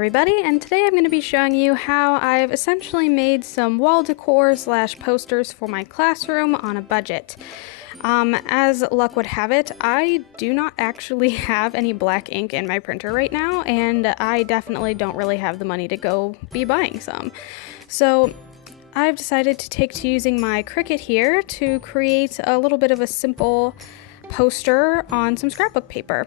everybody, and today I'm going to be showing you how I've essentially made some wall decor slash posters for my classroom on a budget. As luck would have it, I do not actually have any black ink in my printer right now, and I definitely don't really have the money to go be buying some. So I've decided to take to using my Cricut here to create a little bit of a simple poster on some scrapbook paper.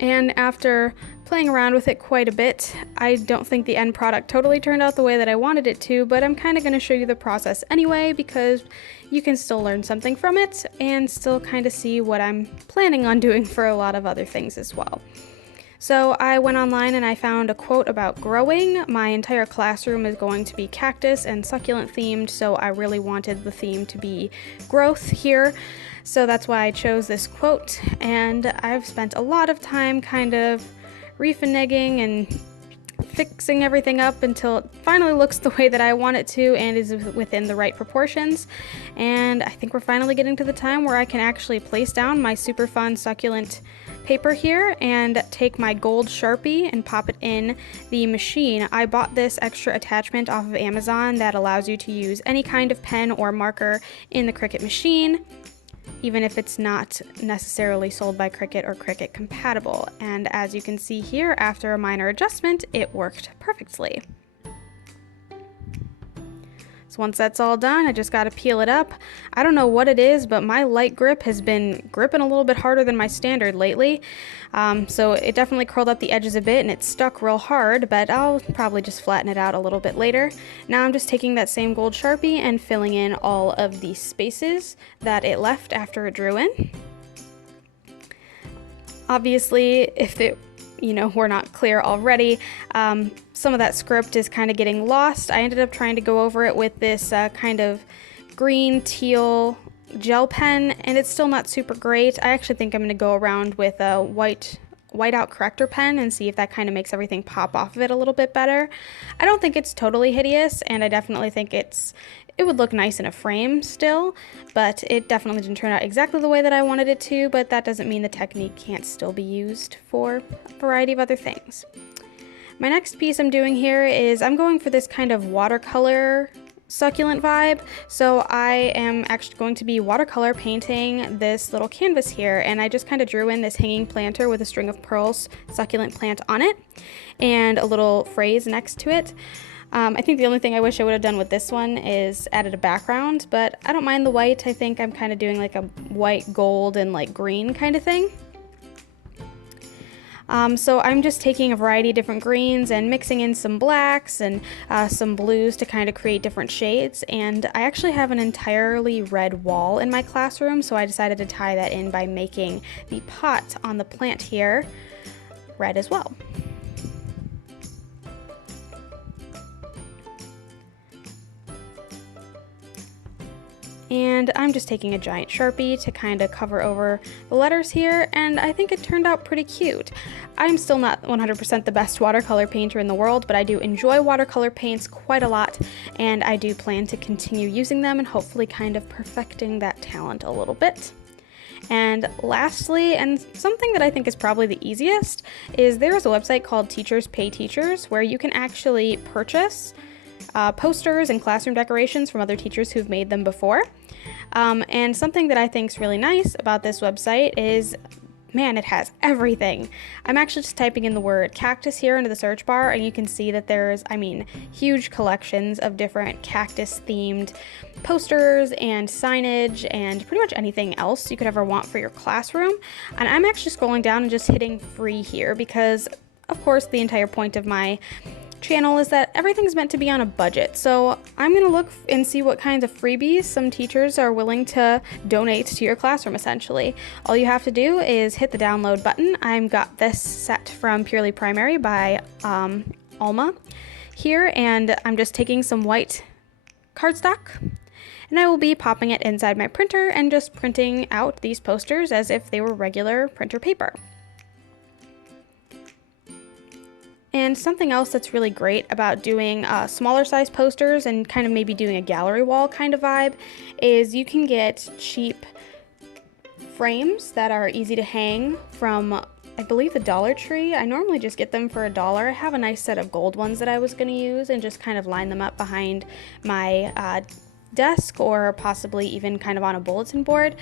And after playing around with it quite a bit, I don't think the end product totally turned out the way that I wanted it to, but I'm kind of going to show you the process anyway because you can still learn something from it and still kind of see what I'm planning on doing for a lot of other things as well. So I went online and I found a quote about growing. My entire classroom is going to be cactus and succulent themed, so I really wanted the theme to be growth here. So that's why I chose this quote, and I've spent a lot of time kind of refinaging and fixing everything up until it finally looks the way that I want it to and is within the right proportions. And I think we're finally getting to the time where I can actually place down my super fun succulent paper here and take my gold Sharpie and pop it in the machine. I bought this extra attachment off of Amazon that allows you to use any kind of pen or marker in the Cricut machine, even if it's not necessarily sold by Cricut or Cricut compatible. And as you can see here, after a minor adjustment, it worked perfectly. So once that's all done, I just gotta peel it up. I don't know what it is, but my light grip has been gripping a little bit harder than my standard lately. So it definitely curled up the edges a bit and it stuck real hard, but I'll probably just flatten it out a little bit later. Now I'm just taking that same gold Sharpie and filling in all of the spaces that it left after it drew in. Obviously, if it we're not clear already, some of that script is kind of getting lost. I ended up trying to go over it with this kind of green teal gel pen, and it's still not super great. I actually think I'm going to go around with a whiteout corrector pen and see if that kind of makes everything pop off of it a little bit better. I don't think it's totally hideous, and I definitely think it would look nice in a frame still, but it definitely didn't turn out exactly the way that I wanted it to, but that doesn't mean the technique can't still be used for a variety of other things. My next piece I'm doing here is I'm going for this kind of watercolor succulent vibe, so I am actually going to be watercolor painting this little canvas here, and I just kind of drew in this hanging planter with a string of pearls succulent plant on it and a little phrase next to it. I think the only thing I wish I would have done with this one is added a background, but I don't mind the white. I think I'm kind of doing like a white, gold, and like green kind of thing. So I'm just taking a variety of different greens and mixing in some blacks and some blues to kind of create different shades. And I actually have an entirely red wall in my classroom, so I decided to tie that in by making the pot on the plant here red as well. And I'm just taking a giant Sharpie to kind of cover over the letters here, and I think it turned out pretty cute. I'm still not 100% the best watercolor painter in the world, but I do enjoy watercolor paints quite a lot, and I do plan to continue using them and hopefully kind of perfecting that talent a little bit. And lastly, and something that I think is probably the easiest, is there is a website called Teachers Pay Teachers where you can actually purchase posters and classroom decorations from other teachers who've made them before. And something that I think is really nice about this website is, man, it has everything. I'm actually just typing in the word cactus here into the search bar, and you can see that there's, huge collections of different cactus themed posters and signage and pretty much anything else you could ever want for your classroom. And I'm actually scrolling down and just hitting free here because, of course, the entire point of my channel is that everything's meant to be on a budget. So I'm going to look and see what kinds of freebies some teachers are willing to donate to your classroom essentially. All you have to do is hit the download button. I've got this set from Purely Primary by Alma here, and I'm just taking some white cardstock and I will be popping it inside my printer and just printing out these posters as if they were regular printer paper. And something else that's really great about doing smaller size posters and kind of maybe doing a gallery wall kind of vibe is you can get cheap frames that are easy to hang from, I believe, the Dollar Tree. I normally just get them for $1. I have a nice set of gold ones that I was going to use and just kind of line them up behind my desk, or possibly even kind of on a bulletin board.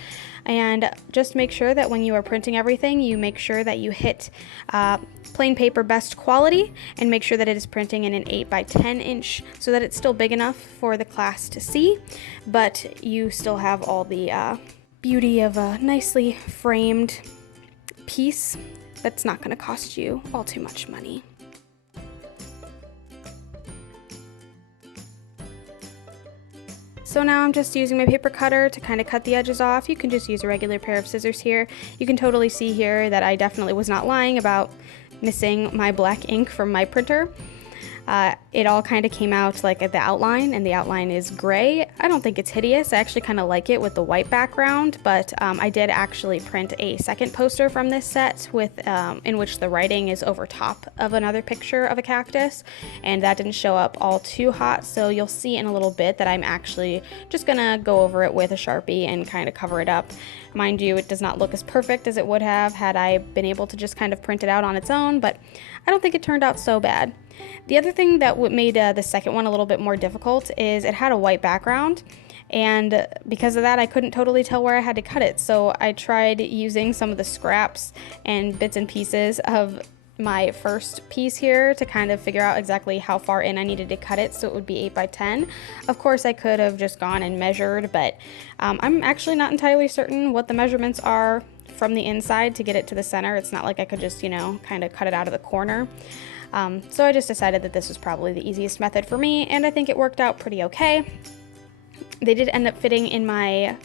And just make sure that when you are printing everything, you make sure that you hit plain paper best quality, and make sure that it is printing in an 8x10 inch so that it's still big enough for the class to see, but you still have all the beauty of a nicely framed piece that's not going to cost you all too much money. So now I'm just using my paper cutter to kind of cut the edges off. You can just use a regular pair of scissors here. You can totally see here that I definitely was not lying about missing my black ink from my printer. It all kind of came out like at the outline, and the outline is gray. I don't think it's hideous. I actually kind of like it with the white background, but I did actually print a second poster from this set with in which the writing is over top of another picture of a cactus, and that didn't show up all too hot, so you'll see in a little bit that I'm actually just gonna go over it with a Sharpie and kind of cover it up. Mind you, it does not look as perfect as it would have had I been able to just kind of print it out on its own, but I don't think it turned out so bad. The other thing that made the second one a little bit more difficult is it had a white background, and because of that I couldn't totally tell where I had to cut it, so I tried using some of the scraps and bits and pieces of my first piece here to kind of figure out exactly how far in I needed to cut it so it would be 8x10. Of course I could have just gone and measured, but I'm actually not entirely certain what the measurements are from the inside to get it to the center. It's not like I could just, you know, kind of cut it out of the corner. So I just decided that this was probably the easiest method for me, and I think it worked out pretty okay. They did end up fitting in my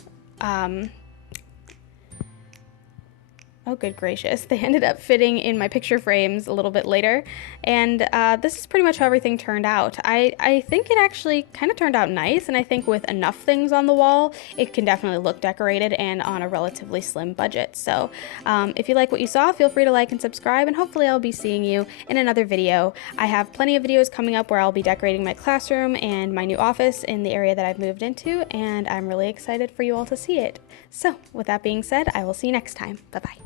oh good gracious, they ended up fitting in my picture frames a little bit later, and this is pretty much how everything turned out. I think it actually kind of turned out nice, and I think with enough things on the wall, it can definitely look decorated and on a relatively slim budget. So if you like what you saw, feel free to like and subscribe, and hopefully I'll be seeing you in another video. I have plenty of videos coming up where I'll be decorating my classroom and my new office in the area that I've moved into, and I'm really excited for you all to see it. So with that being said, I will see you next time. Bye-bye.